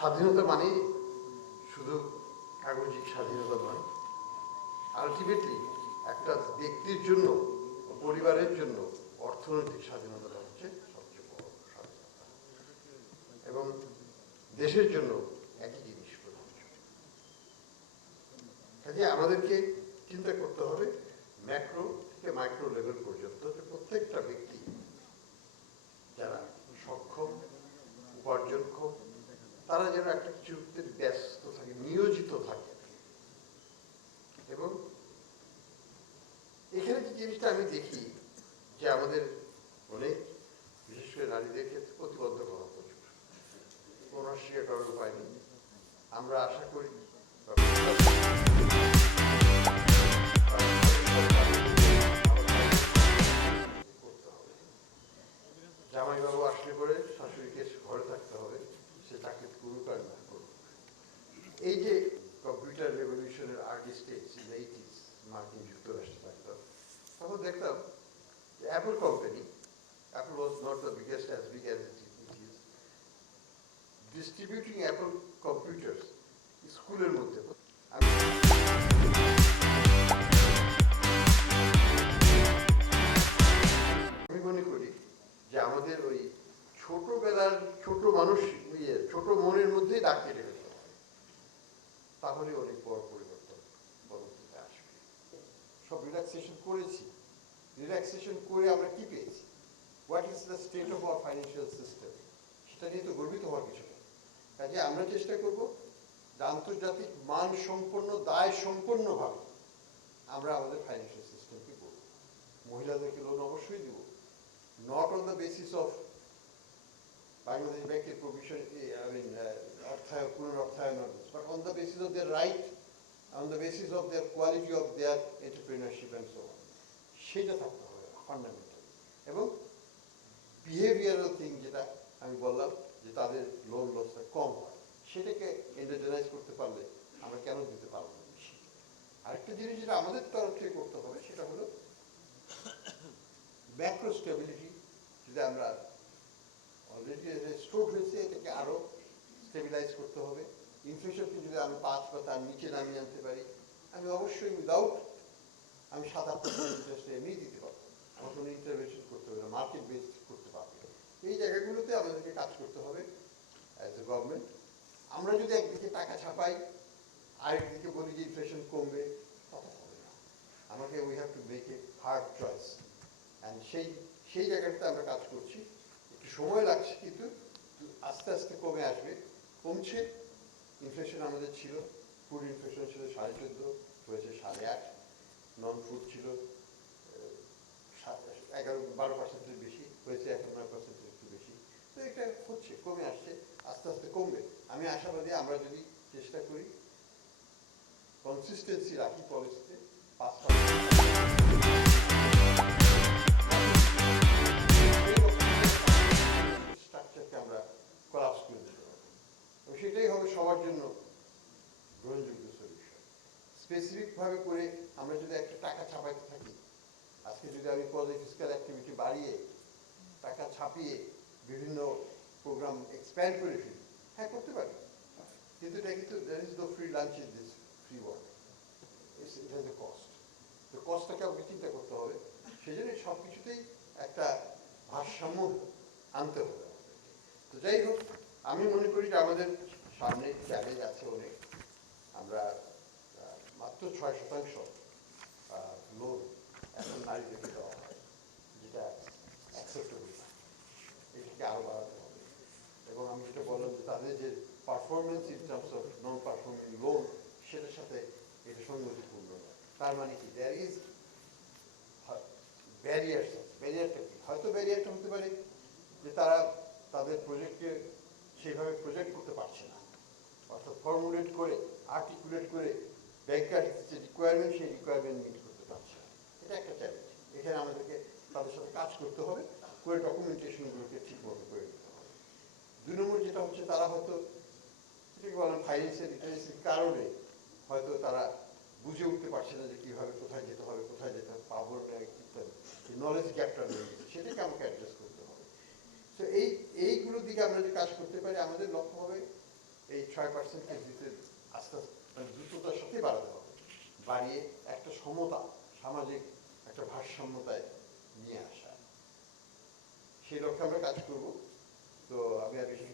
স্বাধীনতা মানে শুধু কাগজিক স্বাধীনতা নয়। আলটিমেটলি একটা ব্যক্তির জন্য, পরিবারের জন্য অর্থনৈতিক স্বাধীনতাটা হচ্ছে সবচেয়ে বড় স্বাধীনতা। এবং দেশের জন্য একই জিনিস প্রযোজ্য। কাজে আমাদেরকে চিন্তা করতে হবে ম্যাক্রো থেকে মাইক্রো লেভেল পর্যন্ত যে প্রত্যেকটা ব্যক্তি যারা সক্ষম উপার্জনক্ষম তারা যেন একটা কিছুতে ব্যস্ত থাকে নিয়োজিত থাকে এবং জিনিসটা আমি দেখি যে আমাদের অনেক বিশেষ করে নারীদের ক্ষেত্রে প্রতিবন্ধকতা প্রচুর। কোনো করার উপায় নেই। আমরা আশা করি জামাইবাবু আসলে পরে শাশুড়িকে ঘরে থাকতে হবে, সে চাকরি করুক আর না করুক। এই যে কম্পিউটার রেভলিউশনের এইটিস মার্কিন যুক্তরাষ্ট্রে থাকতাম তখন দেখতাম Apple company Apple was not the biggest as big as it is distributing Apple computers স্কুলের মধ্যে। আমি মনে করি যে আমাদের ওই ছোটবেলার ছোট মানুষ ইয়ে ছোট মনের মধ্যেই দাগ কেটে তাহলে অনেক বড়। সব রিল্যাক্সেশন করেছি। রিল্যাক্সেশন করে আমরা কি পেয়েছি? What is the state of our financial system সেটা নিয়ে তো গর্বিত হওয়ার কিছু নেই। কাজে আমরা চেষ্টা করব যে আন্তর্জাতিক মান সম্পন্ন, দায় সম্পন্নভাবে আমরা আমাদের ফাইন্যান্সিয়াল সিস্টেমকে করব মহিলাদেরকে লোন অবশ্যই দেবো। Not on the basis of Bangladesh ব্যাংকের প্রভিশন আই মিন অর্থায়ন but on the basis of the right on the basis of their quality of their entrepreneurship and so সেটা থাকতে হবে ফান্ডামেন্টাল এবং বিহেভিয়ারাল থিং যেটা আমি বললাম, যে তাদের লোন লসটা কম হয়, সেটাকে এন্টারজেনাইজ করতে পারলে আমরা কেন দিতে পারব না আরেকটা জিনিস যেটা আমাদের তরফ থেকে করতে হবে, সেটা হলো ম্যাক্রো স্টেবিলিটি যদি আমরা অলরেডি স্টোর হয়েছে, এটাকে আরও স্টেবিলাইজ করতে হবে। আমি পাঁচ বা তার নিচে নামিয়ে আনতে পারি। আমি অবশ্যই উইদাউট আমি সাত আট পার্সেন্ট ইন্টারেস্ট এমনি দিতে পারব। আমার কোনো ইন্টারভেনশন করতে হবে না মার্কেট বেসড করতে পারবে। এই জায়গাগুলোতে আমাদেরকে কাজ করতে হবে অ্যাজ এ গভর্নমেন্ট আমরা যদি একদিকে টাকা ছাপাই, আরেকদিকে বলি যে ইনফ্লেশন কমবে তত হবে না। আমাকে we have to make a hard choice and সেই সেই জায়গাটাতে আমরা কাজ করছি। একটু সময় লাগছে কিন্তু, আস্তে আস্তে কমে আসবে। কমছে ইনফ্লেশন আমাদের ছিল ফুড ইনফ্লেশন ছিল সাড়ে চোদ্দ, হয়েছে সাড়ে আট নন ফুড ছিল এগারো, বারো পার্সেন্টের বেশি, হয়েছে এখন নয় পার্সেন্টের একটু বেশি। তো এটা হচ্ছে, কমে আসছে, আস্তে আস্তে কমবে। আমি আশাবাদী আমরা যদি চেষ্টা করি কনসিস্টেন্সি রাখি পলিসিতে পাঁচ স্পেসিফিকভাবে করে আমরা যদি একটা টাকা ছাপাইতে থাকি, আজকে যদি আমি পজিটিভ ফিজিক্যাল অ্যাক্টিভিটি বাড়িয়ে, টাকা ছাপিয়ে বিভিন্ন প্রোগ্রাম এক্সপ্যান্ড করে ফেলি হ্যাঁ করতে পারি। কিন্তু এটা কিন্তু there is the free lunch in this free world it cost তো কস্টটাকে আমাকে চিন্তা করতে হবে। সেই জন্য সব কিছুতেই একটা ভারসাম্য আনতে হবে। তো যাই হোক, আমি মনে করি যে আমাদের সামনে চ্যালেঞ্জ আছে অনেক। মাত্র ছয় শতাংশ লোন এখন নারীদেরকে দেওয়া হয়, যেটা অ্যাকসেপ্টেবল না এটাকে আরও বাড়াতে হবে। এবং আমি যেটা বললাম যে তাদের যে performance in terms of non performing loan সেটার সাথে এটা সঙ্গতিপূর্ণ না তার মানে কি? দ্যার ইজ ব্যারিয়ার্স ব্যারিয়ারটা কি? হয়তো ব্যারিয়ারটা হতে পারে যে তারা তাদের প্রজেক্টকে সেইভাবে প্রজেক্ট করতে পারছে না। অর্থাৎ ফর্মুলেট করে আর্টিকুলেট করে ব্যাংকার রিকোয়ারমেন্ট সেই রিকোয়ারমেন্ট মিট করতে পারছে না এটা একটা চ্যালেঞ্জ এখানে আমাদেরকে তাদের সাথে কাজ করতে হবে করে ডকুমেন্টেশনগুলোকে ঠিকমতো করে নিতে হবে দুই নম্বর যেটা হচ্ছে তারা হয়তো যেটাকে বলেন ফাইন্যান্সিয়াল লিটারেসির কারণে হয়তো তারা বুঝে উঠতে পারছে না যে কীভাবে কোথায় যেতে হবে কোথায় যেতে হবে পাবো না ইত্যাদি নলেজ গ্যাপটা রয়ে গেছে সেটাকে আমাকে অ্যাড্রেস করতে হবে তো এই এইগুলোর দিকে আমরা যদি কাজ করতে পারি আমাদের লক্ষ্য হবে এই ছয় পার্সেন্টকে সমতা সামাজিক একটা ভারসাম্যতায় নিয়ে আসা। সেই লক্ষ্যে আমরা কাজ করব। তো আমি আর বিশেষ